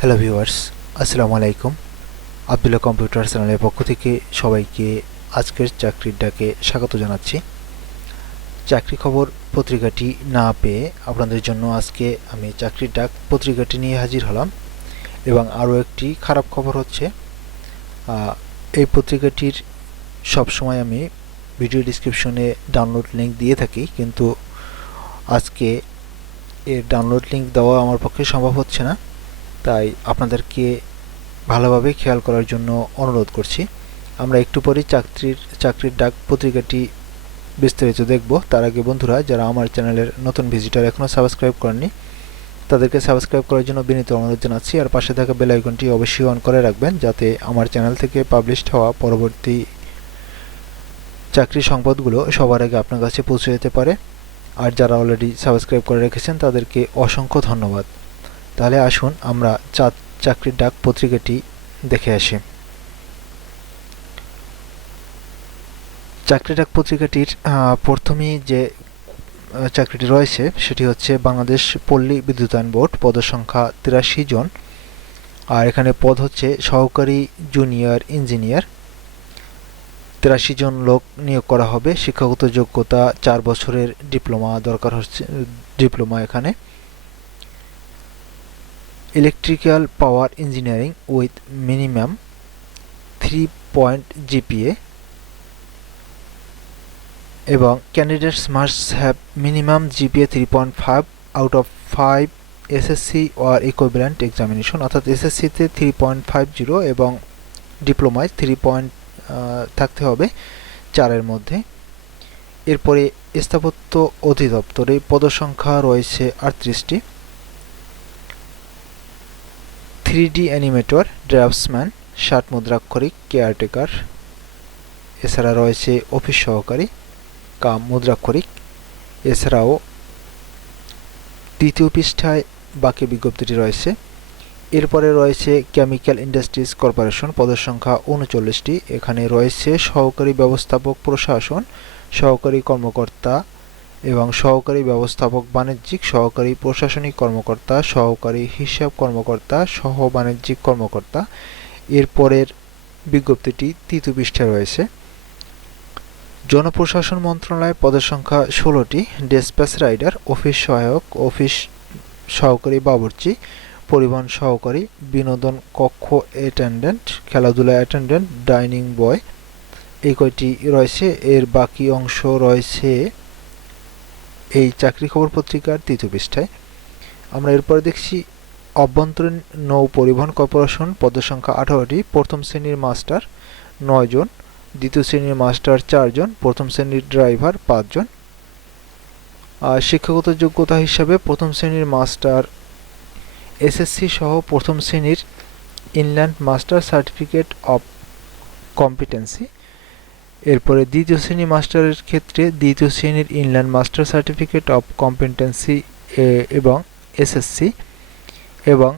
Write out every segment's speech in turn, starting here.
Hello viewers, আসসালামু আলাইকুম। Abdullah computer চ্যানেলের পক্ষ থেকে সবাইকে আজকের চাকরির ডাকে স্বাগত জানাচ্ছি। চাকরি খবর পত্রিকাটি না পেয়ে আপনাদের জন্য আজকে আমি চাকরির ডাক পত্রিকাটি নিয়ে হাজির হলাম। এবং আরও একটি খারাপ খবর হচ্ছে, এই পত্রিকাটির সবসময় আমি ভিডিও ডিসক্রিপশনে ডাউনলোড লিঙ্ক দিয়ে থাকি, কিন্তু আজকে এর ডাউনলোড লিঙ্ক দেওয়া আমার পক্ষে সম্ভব হচ্ছে না। তাই আপনাদেরকে ভালোভাবে খেয়াল করার জন্য অনুরোধ করছি। আমরা একটু পরে চাকরির ডাক পত্রিকাটি বিস্তারিত দেখব। তার আগে বন্ধুরা, যারা আমার চ্যানেলের নতুন ভিজিটর এখনও সাবস্ক্রাইব করেননি, তাদেরকে সাবস্ক্রাইব করার জন্য বিনীত অনুরোধ জানাচ্ছি। আর পাশে থাকা বেল আইকনটি অবশ্যই অন করে রাখবেন, যাতে আমার চ্যানেল থেকে পাবলিশড হওয়া পরবর্তী চাকরি সংবাদগুলো সবার আগে আপনার কাছে পৌঁছে যেতে পারে। আর যারা অলরেডি সাবস্ক্রাইব করে রেখেছেন তাদেরকে অসংখ্য ধন্যবাদ। তাহলে আসুন আমরা চাকরির ডাক পত্রিকাটি দেখে আসি। চাকরির ডাক পত্রিকাটির প্রথমেই যে চাকরিটি রয়েছে সেটি হচ্ছে বাংলাদেশ পল্লী বিদ্যুতায়ন বোর্ড, পদের সংখ্যা ৮৩ জন। আর এখানে পদ হচ্ছে সহকারী জুনিয়র ইঞ্জিনিয়ার। ৮৩ জন লোক নিয়োগ করা হবে। শিক্ষাগত যোগ্যতা 4 বছরের ডিপ্লোমা দরকার হচ্ছে, ডিপ্লোমা এখানে। Electrical power engineering with minimum 3 point GPA, এবং candidates must have minimum GPA 3.5 out of 5 SSC or equivalent examination, অর্থাৎ এসএসসিতে 3.50 এবং ডিপ্লোমায় 3 থাকতে হবে 4-এর মধ্যে। এরপরে স্থাপত্য অধিদপ্তরে পদসংখ্যা রয়েছে 38টি। 3D অ্যানিমেটর, ড্রাফটসম্যান, 60 মুদ্রাক্ষরিক, কেয়ারটেকার। এছাড়া রয়েছে অফিস সহকারী কাম মুদ্রাক্ষরিক। এছাড়াও তৃতীয় পৃষ্ঠায় বাকি বিজ্ঞপ্তিটি রয়েছে। এরপরে রয়েছে কেমিক্যাল ইন্ডাস্ট্রিজ কর্পোরেশন, পদের সংখ্যা 39টি। এখানে রয়েছে সহকারী ব্যবস্থাপক প্রশাসন, সহকারী কর্মকর্তা এবং সহকারী ব্যবস্থাপক বাণিজ্যিক, সহকারী প্রশাসনিক কর্মকর্তা, সহকারী হিসাব কর্মকর্তা, সহ বাণিজ্যিক কর্মকর্তা। এরপরের বিজ্ঞপ্তিটি তৃতীয় পৃষ্ঠায় রয়েছে। জনপ্রশাসন মন্ত্রণালয়, পদের সংখ্যা 16টি। ডেসপ্যাচ রাইডার, অফিস সহায়ক, অফিস সহকারী বাবুর্চি, পরিবহন সহকারী, বিনোদন কক্ষ অ্যাটেন্ডেন্ট, খেলাধুলা অ্যাটেন্ডেন্ট, ডাইনিং বয়। এই কয়টি রয়েছে। এর বাকি অংশ রয়েছে এই চাকরি খবর পত্রিকার তৃতীয় পৃষ্ঠায়। আমরা এরপরে দেখছি অভ্যন্তরীণ নৌ পরিবহন কর্পোরেশন, পদের সংখ্যা 18টি। প্রথম শ্রেণীর মাস্টার 9 জন, দ্বিতীয় শ্রেণীর মাস্টার 4 জন, প্রথম শ্রেণীর ড্রাইভার 5 জন। আর শিক্ষাগত যোগ্যতা হিসাবে প্রথম শ্রেণীর মাস্টার এসএসসি সহ প্রথম শ্রেণীর inland master certificate of competency. এরপরে দ্বিতীয় শ্রেণী মাস্টারের ক্ষেত্রে দ্বিতীয় শ্রেণীর inland master certificate of competency এবং এসএসসি, এবং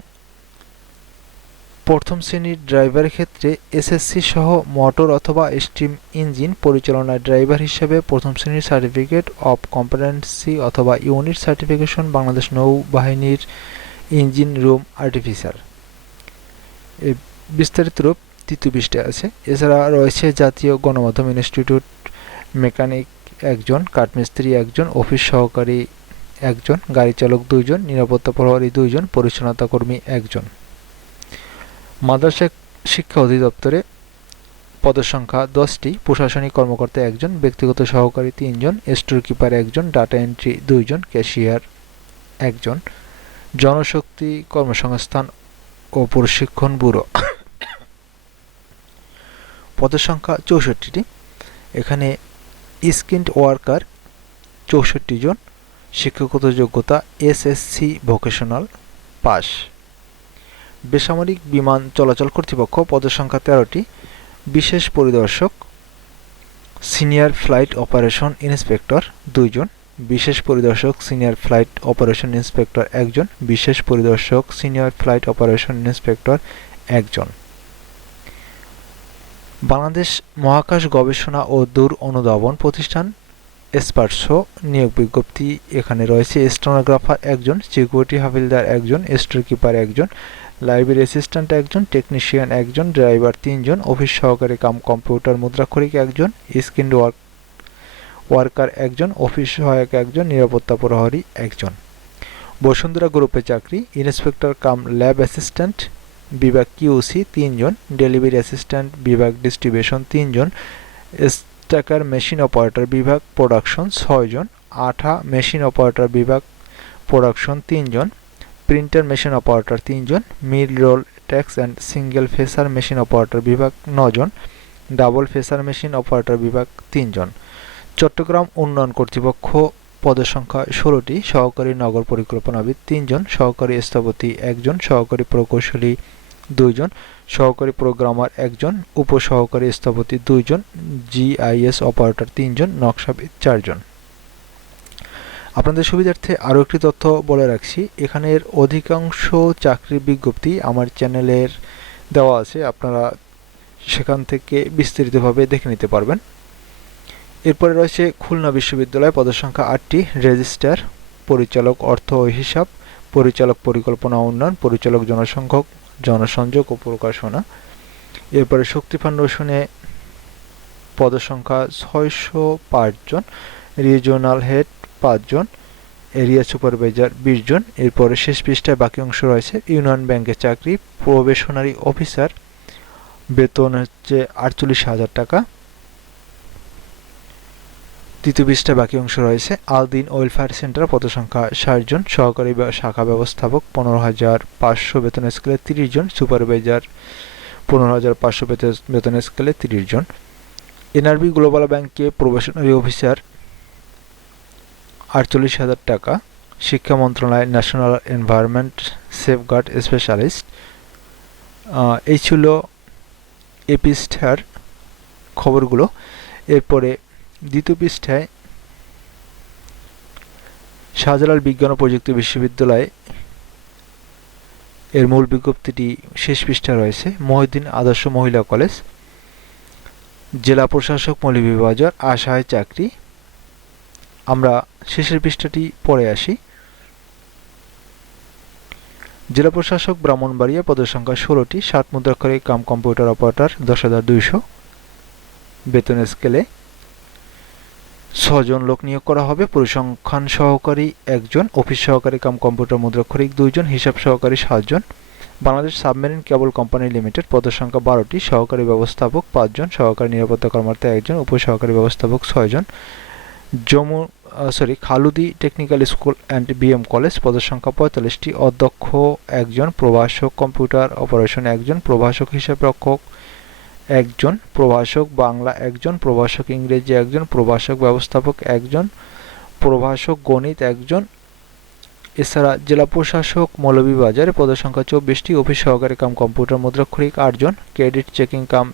প্রথম শ্রেণীর ড্রাইভারের ক্ষেত্রে এসএসসি সহ মোটর অথবা স্টিম ইঞ্জিন পরিচালনার ড্রাইভার হিসেবে প্রথম শ্রেণীর সার্টিফিকেট অফ কম্পিটেন্সি অথবা ইউনিট সার্টিফিকেশন বাংলাদেশ নৌবাহিনীর ইঞ্জিন রুম আর্টিফিসার। বিস্তারিত রূপ তৃতীয় পৃষ্ঠায় আছে। এছাড়া রয়েছে জাতীয় গণমাধ্যম ইনস্টিটিউট, মেকানিক 1 জন, কাঠমিস্ত্রি 1 জন, অফিস সহকারী 1 জন, গাড়ি চালক 2 জন, নিরাপত্তা প্রহরী 2 জন, পরিচ্ছন্নতা কর্মী 1 জন। মাদ্রাসা শিক্ষা অধিদপ্তরে পদের সংখ্যা 10টি। প্রশাসনিক কর্মকর্তা 1 জন, ব্যক্তিগত সহকারী 3 জন, স্টোর কিপার 1 জন, ডাটা এন্ট্রি 2 জন, ক্যাশিয়ার 1 জন। জনশক্তি কর্মসংস্থান ও প্রশিক্ষণ ব্যুরো, পদের সংখ্যা 64টি। এখানে স্কিল্ড ওয়ার্কার 64 জন, শিক্ষাগত যোগ্যতা এসএসসি ভোকেশনাল পাস। বেসামরিক বিমান চলাচল কর্তৃপক্ষ, পদের সংখ্যা 13টি। বিশেষ পরিদর্শক, সিনিয়র ফ্লাইট অপারেশন ইন্সপেক্টর 2 জন, বিশেষ পরিদর্শক সিনিয়র ফ্লাইট অপারেশন ইন্সপেক্টর 1 জন, বিশেষ পরিদর্শক সিনিয়র ফ্লাইট অপারেশন ইন্সপেক্টর 1 জন। বাংলাদেশ মহাকাশ গবেষণা ও দূর অনুধাবন প্রতিষ্ঠান স্পারসো নিয়োগ বিজ্ঞপ্তি এখানে রয়েছে। স্টেনোগ্রাফার 1 জন, সিকিউরিটি হাবিলদার 1 জন, স্টোর কিপার 1 জন, লাইব্রেরি অ্যাসিস্ট্যান্ট একজন, টেকনিশিয়ান একজন, ড্রাইভার 3 জন, অফিস সহকারী কাম কম্পিউটার মুদ্রাক্ষরিক একজন, স্ক্রিন ওয়ার্কার একজন, অফিস সহায়ক একজন, নিরাপত্তা প্রহরী একজন। বসুন্ধরা গ্রুপে চাকরি ইন্সপেক্টর কাম ল্যাব অ্যাসিস্ট্যান্ট বিভাগ কিউসি 3 জন, ডেলিভারি অ্যাসিস্ট্যান্ট বিভাগ ডিস্ট্রিবিউশন 3 জন, স্ট্যাকার মেশিন অপারেটর বিভাগ প্রোডাকশন 6 জন, আঠা মেশিন অপারেটর বিভাগ প্রোডাকশন 3 জন, প্রিন্টার মেশিন অপারেটর 3 জন, mill roll tax and single facer machine operator বিভাগ 9 জন, ডাবল ফেসার মেশিন অপারেটর বিভাগ 3 জন। চট্টগ্রাম উন্নয়ন কর্তৃপক্ষ পদের সংখ্যা 16টি, সহকারী নগর পরিকল্পনাবিদ 3 জন, সহকারী স্থপতি 1 জন, সহকারী প্রকৌশলী 2 জন, সহকারী প্রোগ্রামার 1 জন, উপসহকারী স্থপতি 2 জন, জিআইএস অপারেটর 3 জন, নকশাবিদ 4 জন। আপনাদের সুবিধার্থে আরও একটি তথ্য বলে রাখছি, এখানের অধিকাংশ চাকরির বিজ্ঞপ্তি আমার চ্যানেলের দেওয়া আছে, আপনারা সেখান থেকে বিস্তারিতভাবে দেখে নিতে পারবেন। এরপরে রয়েছে খুলনা বিশ্ববিদ্যালয় পদের সংখ্যা 8টি, রেজিস্ট্রার, পরিচালক অর্থ ও হিসাব, পরিচালক পরিকল্পনা উন্নয়ন, পরিচালক জনসংযোগ ও প্রকাশনা। এরপরে শক্তি ফাউন্ডেশনে পদের সংখ্যা 605 জন, রিজিওনাল হেড 5 জন, এরিয়া সুপারভাইজার 20 জন। এরপরে শেষ পৃষ্ঠায় বাকি অংশ রয়েছে ইউনিয়ন ব্যাংকের চাকরি, প্রবেশনারি অফিসার, বেতন হচ্ছে 48,000 টাকা। তৃতীয় পৃষ্ঠায় বাকি অংশ রয়েছে আলদিন ওয়েলফেয়ার সেন্টার পদের সংখ্যা 60 জন, সহকারী শাখা ব্যবস্থাপক 15,500 বেতন স্কেলে 30 জন, সুপারভাইজার 15,500 বেতন স্কেলে 30 জন। এনআরবি গ্লোবাল ব্যাংকে প্রবেশনারি অফিসার 48,000 টাকা। শিক্ষা মন্ত্রণালয় ন্যাশনাল এনভায়রনমেন্ট সেফগার্ড স্পেশালিস্ট। এই ছিল এ পৃষ্ঠার খবরগুলো। এরপরে দ্বিতীয় পৃষ্ঠায় শাহজালাল বিজ্ঞান ও প্রযুক্তি বিশ্ববিদ্যালয় এর মূল বিজ্ঞপ্তিটি শেষ পৃষ্ঠায় রয়েছে। মহিউদ্দিন আদর্শ মহিলা কলেজ, জেলা প্রশাসক মৌলভীবাজার, আশায় চাকরি। আমরা শেষের পৃষ্ঠাটি পড়ে আসি। জেলা প্রশাসক ব্রাহ্মণবাড়িয়া পদের সংখ্যা 16টি, 60 মুদ্রাক্ষরিক কাম কম্পিউটার অপারেটর 10,200 বেতন স্কেলে 6 জন লোক নিয়োগ করা হবে। পরিসংখ্যান সহকারী 1 জন, অফিস সহকারী কাম কম্পিউটার মুদ্রাক্ষরিক 2 জন, হিসাব সহকারী 7 জন। Bangladesh submarine cable company limited পদের সংখ্যা 12টি, সহকারী ব্যবস্থাপক 5 জন, সহকারী নিরাপত্তা কর্মকর্তা 1 জন, উপসহকারী ব্যবস্থাপক 6 জন। Khaludi technical school and BM college পদের সংখ্যা 45টি, অধ্যক্ষ 1 জন, প্রভাষক কম্পিউটার অপারেশন 1 জন, প্রভাষক হিসাবরক্ষক 1 জন, প্রভাষক বাংলা 1 জন, প্রভাষক ইংরেজি 1 জন, প্রভাষক ব্যবস্থাপক 1 জন, প্রভাষক গণিত 1 জন। এছাড়া জেলা প্রশাসক মৌলভীবাজার পদের সংখ্যা 24টি, অফিস সহকারী কাম কম্পিউটার মুদ্রাক্ষরিক 8 জন, ক্রেডিট চেকিং কাম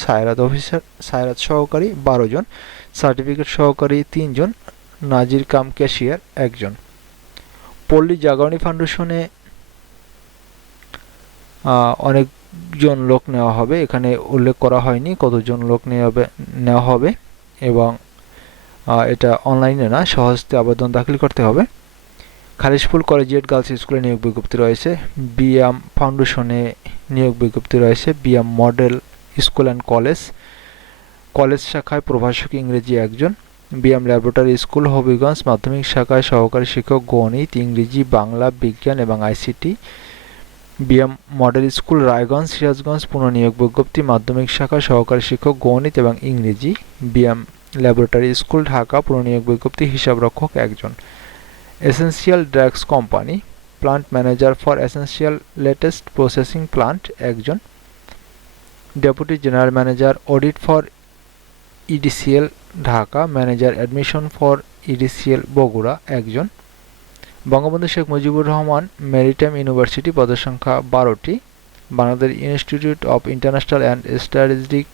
সায়রাত অফিসার সায়রাত সহকারী 12 জন, সার্টিফিকেট সহকারী 3 জন, নাজির কাম ক্যাশিয়ার 1 জন। পল্লী জাগরণী ফাউন্ডেশনে অনেকজন লোক নেওয়া হবে, এখানে উল্লেখ করা হয়নি কতজন লোক নেওয়া হবে এবং এটা অনলাইনে না, সহজে আবেদন দাখিল করতে হবে। খালিশপুর কলেজিয়েট গার্লস স্কুলে নিয়োগ বিজ্ঞপ্তি রয়েছে। বিএম ফাউন্ডেশনে নিয়োগ বিজ্ঞপ্তি রয়েছে। BM model school and college শাখায় প্রভাষক ইংরেজি 1 জন। বিএম ল্যাবরেটরি স্কুল হবিগঞ্জ মাধ্যমিক শাখায় সহকারী শিক্ষক গণিত, ইংরেজি, বাংলা, বিজ্ঞান এবং ICT. BM model school Raiganj Sirajganj পুনঃনিয়োগ বিজ্ঞপ্তি মাধ্যমিক শাখা সহকারী শিক্ষক গণিত এবং ইংরেজি। বিএম ল্যাবরেটরি স্কুল ঢাকা পুনঃনিয়োগ বিজ্ঞপ্তি হিসাবরক্ষক 1 জন। Essential drugs company plant manager for essential latest processing plant 1 জন। Deputy general manager audit for EDCL Dhaka, manager admission for EDCL Bogura 1 জন। বঙ্গবন্ধু শেখ মুজিবুর রহমান মেরিটাইম ইউনিভার্সিটি পদের সংখ্যা 12টি, Bangladesh institute of international and strategic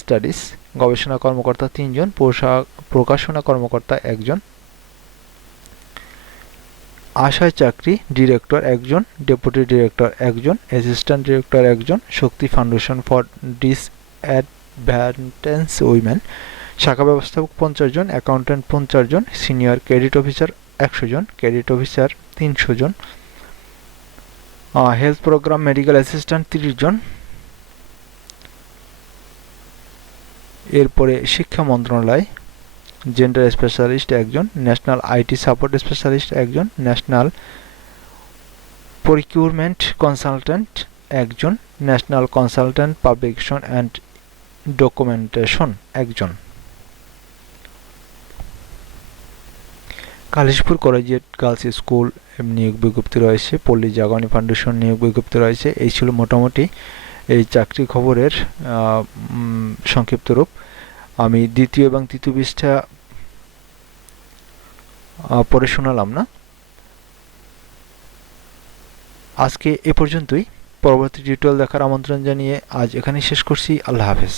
studies গবেষণা কর্মকর্তা 3 জন, প্রকাশনা কর্মকর্তা 1 জন। আশায় চাকরি ডিরেক্টর 1 জন, ডেপুটি ডিরেক্টর 1 জন, অ্যাসিস্ট্যান্ট ডিরেক্টর 1 জন, Shakti foundation for disadvantage women শাখা ব্যবস্থাপক 50 জন, অ্যাকাউন্ট্যান্ট 50 জন, সিনিয়র ক্রেডিট অফিসার 100 জন, ক্রেডিট অফিসার 300 জন। হেলথ প্রোগ্রাম মেডিকেল অ্যাসিস্ট্যান্ট 30 জন। এরপরে শিক্ষা মন্ত্রণালয় জেন্ডার স্পেশালিস্ট একজন, ন্যাশনাল আইটি সাপোর্ট স্পেশালিস্ট একজন, ন্যাশনাল প্রকিউরমেন্ট কনসালট্যান্ট একজন, national consultant publication and documentation একজন। কালিশপুর কলেজিয়েট গার্লস স্কুল নিয়োগ বিজ্ঞপ্তি রয়েছে, পল্লী জাগরণী ফাউন্ডেশন নিয়োগ বিজ্ঞপ্তি রয়েছে। এই ছিল মোটামুটি এই চাকরি খবরের সংক্ষিপ্ত রূপ। আমি দ্বিতীয় এবং তৃতীয় পৃষ্ঠা পড়ে শোনালাম না। আজকে এ পর্যন্তই। পরবর্তী টিউটোরিয়াল দেখার আমন্ত্রণ জানিয়ে আজ এখানেই শেষ করছি। আল্লাহ হাফেজ।